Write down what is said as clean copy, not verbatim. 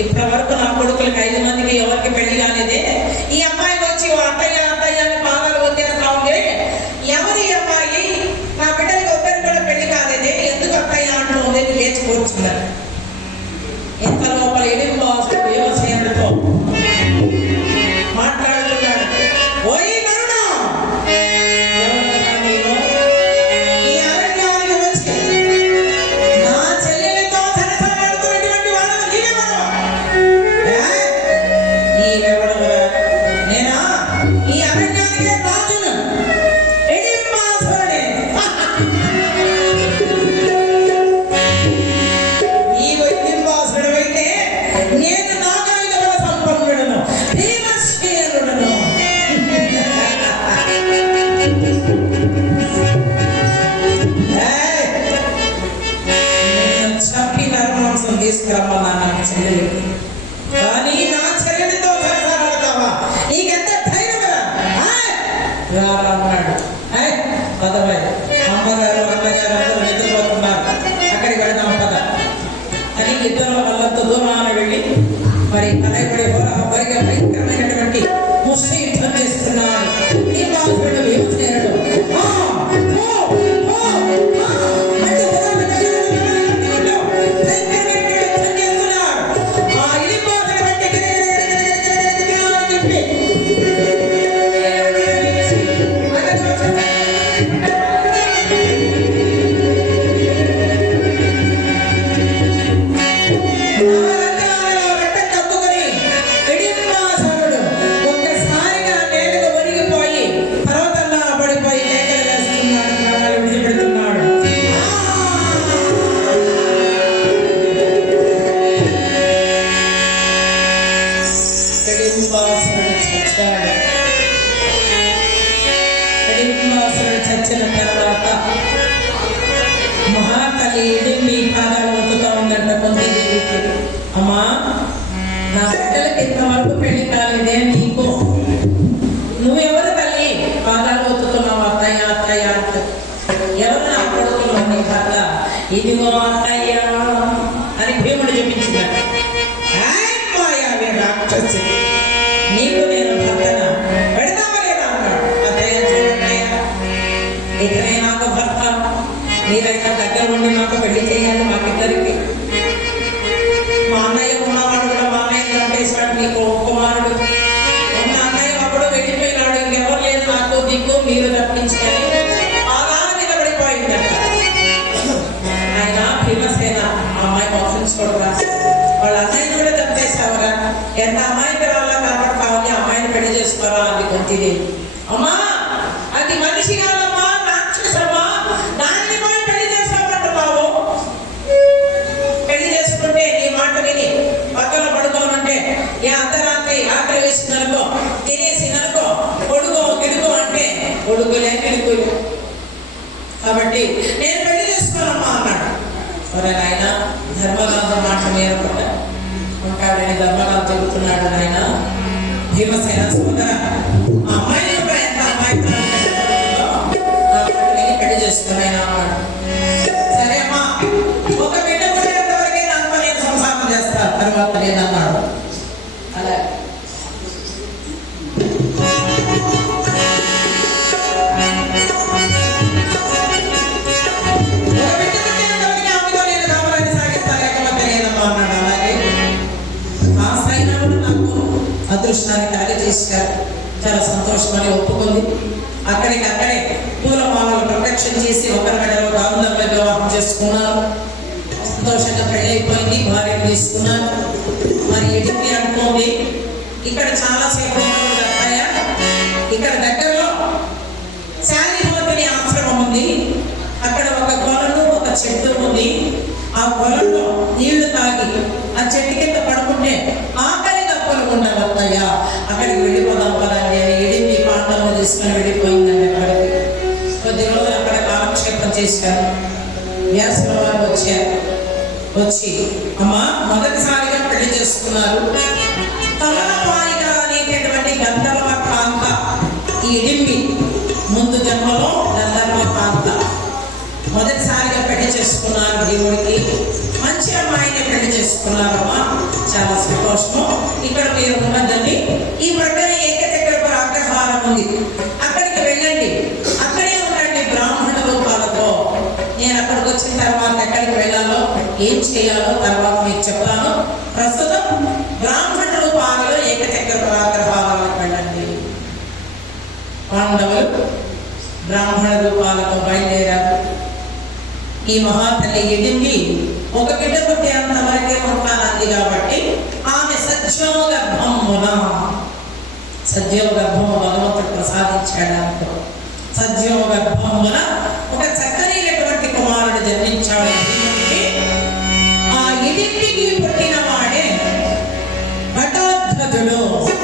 ఇప్పటి వరకు నా కొడుకులకి 5 మందికి ఎవరికి పెళ్లి కాలేదే. ఈ అమ్మాయి వచ్చి అత్తయ్య అత్తయ్య అని పాదాలు వచ్చేస్తా ఉంది. ఎవరి అమ్మాయి? నా బిడ్డలకి ఒక్కరికి కూడా పెళ్లి కాలేదే, ఎందుకు అత్తయ్య అంటూ ఉంది. లేచి కూర్చున్నారు. ఎంత లోపల ఎడిబాసు దేవసేనతో మాట్లాడుతున్నాడు. ఓయ్ కానీ నా చెల్లెలితో సరసాడతావా? నీకెంత ధైర్యం అన్నాడు. పదవై అమ్మగారు అన్నగారు అందరూ నిద్రపోతున్నారు, అక్కడికి వెళదాం పద అని ఇద్దరు వాళ్ళంతా దూరాన వెళ్ళి మరి కనైపడి వరిగా భయంకరమైనటువంటి ముష్టి యుద్ధం చేస్తున్నాడు. ఈ బాధపడు యువసేనుడు చచ్చిన తర్వాత మహాతల్లి ఎడిమి పాదాలు ఒత్తుతా ఉందంట కొంతదేవికి. అమ్మా, నా బిడ్డలకి ఇంతవరకు పెళ్లి కాలేదే, నీకు నువ్వెవరు తల్లి పాదాలు ఒత్తుతున్నావు అత్తయ్య అత్తయ్య అంట. ఎవరు నా కొడుకులు నీ భర్త? ఇదిగో అత్తయ్య అని భీముడు చూపించిందట. మాయావి రాక్షసి, నీకు నేను భర్తనా? పెడతావా లేదా అన్నాడు. అత్తయ్య చూడన్నయ్య, ఇతనే నాకు భర్త, మీరైనా దగ్గర ఉండి నాకు పెళ్లి చేయాలి మాకిద్దరికి. మా అన్నయ్య ఉన్నవాడు కూడా మా అన్నయ్య చంపేశాడు, నీకు కుమారుడు. మా అన్నయ్య అప్పుడు వెళ్ళిపోయినాడు, ఇంకెవరు లేదు నాకు దిక్కు, మీరు తప్పించుకొని ఆధార మీద పడిపోయిందట. ఆయన భీమసేన అమ్మాయి మోసించుకోవడా, వాళ్ళ అన్నయ్యని కూడా చంపేశావరా, ఎంత అమ్మాయికి రాలా కాబట్టి కావాలి అమ్మాయిని పెళ్లి చేసుకోరా అంది కొంతిదేవి. అమ్మా, అది మనిషి కాదమ్మా, రాక్షసమ్మా, దాన్ని కూడా పెళ్లి చేసుకోమంటున్నావు. పెళ్లి చేసుకుంటే నీ మాట విని పక్కన పడుకోనంటే ఏ అర్ధరాత్రి ఆకలి వేసిననుకో, తినేసిననుకో, కొడుకో గిడుకో అంటే కొడుకులే గిడుకులు. కాబట్టి నేను పెళ్లి చేసుకోనమ్మా అన్నాడు. సరే నాయన, ధర్మరాజు మాట మీద ఉంటాడని ధర్మరాజు చెబుతున్నాడు. నాయన భీమసేన సోదర, ఆ అమ్మాయి ఎంత అమ్మాయి పెళ్లి చేసుకున్నాయన అన్నాడు. సరే అమ్మా, ఒక బిడ్డ పుట్టేంతవరకే నాకు నేను సంసారం చేస్తా, తర్వాత లేదన్నాడు. అలా అదృష్టాన్ని కలిగజేశారు. చాలా సంతోషమని ఒప్పుకుంది. అక్కడికక్కడే పూలమాలలు ప్రొటెక్షన్ చేసి ఒకరి మెడలో గాంధర్వ వివాహం చేసుకున్నారు. సంతోషంగా పెళ్లి అయిపోయింది, భార్యను తీసుకున్నారు. మరి ఎడిపి అనుకోండి, ఇక్కడ చాలాసేపు అయ్యా, ఇక్కడ దగ్గరలో శాలిహోత్రి ఆశ్రమం ఉంది. అక్కడ ఒక కొలను, ఒక చెట్టు ఉంది. ఆ కొలంలో నీళ్లు తాగి ఆ చెట్టు కింద పడుకుంటే ఆకలి తప్పలు ఉండవత్తయ్య, అక్కడికి వెళ్ళిపోదాం కదండి అని ఎడిపి పాండవులు తీసుకొని వెళ్ళిపోయిందండి. అక్కడికి కొద్ది రోజులు అక్కడ కాలక్షేపం చేశారు. వ్యాసుల వారు వచ్చారు. వచ్చి అమ్మా, మొదటిసారిగా పెళ్లి చేసుకున్నారు. తమలపాయిక అనేటటువంటి గంధర్వ కాంత ఈ ఎడిపి ముందు జన్మలో గంధర్వ కాంత మొదటిసారిగా పెళ్లి చేసుకున్నారు. దేవుడికి మంచి అమ్మాయిని పెళ్లి చేసుకున్నారమ్మా. చాలా సంతోషము. ఇక్కడ మీరు ఉన్నదండి. ఈ ప్రక్కన ఏకచక్రపు అగ్రహారం ఉంది, అక్కడికి వెళ్ళండి. అక్కడే ఉండండి బ్రాహ్మణ రూపాలతో. నేను అక్కడికి వచ్చిన తర్వాత ఎక్కడికి వెళ్ళాలో ఏం చేయాలో తర్వాత మీకు చెప్తాను. ప్రస్తుతం బ్రాహ్మణ రూపాలలో ఏకచక్రపు అగ్రహారాలకు వెళ్ళండి. పాండవులు బ్రాహ్మణ రూపాలతో బయలుదేరారు. ఈ మహాతల్లి ఎదింది ఒక బిడ్డ పుట్టేంత వరకే ఉంటానంది కాబట్టి ఆమె సద్యోగర్భమున, సద్యోగర్భము భగవంతుడు ప్రసాదించాడు అనుకో. సద్యోగర్భమున ఒక చక్కనైనటువంటి కుమారుడు జన్మించాడు.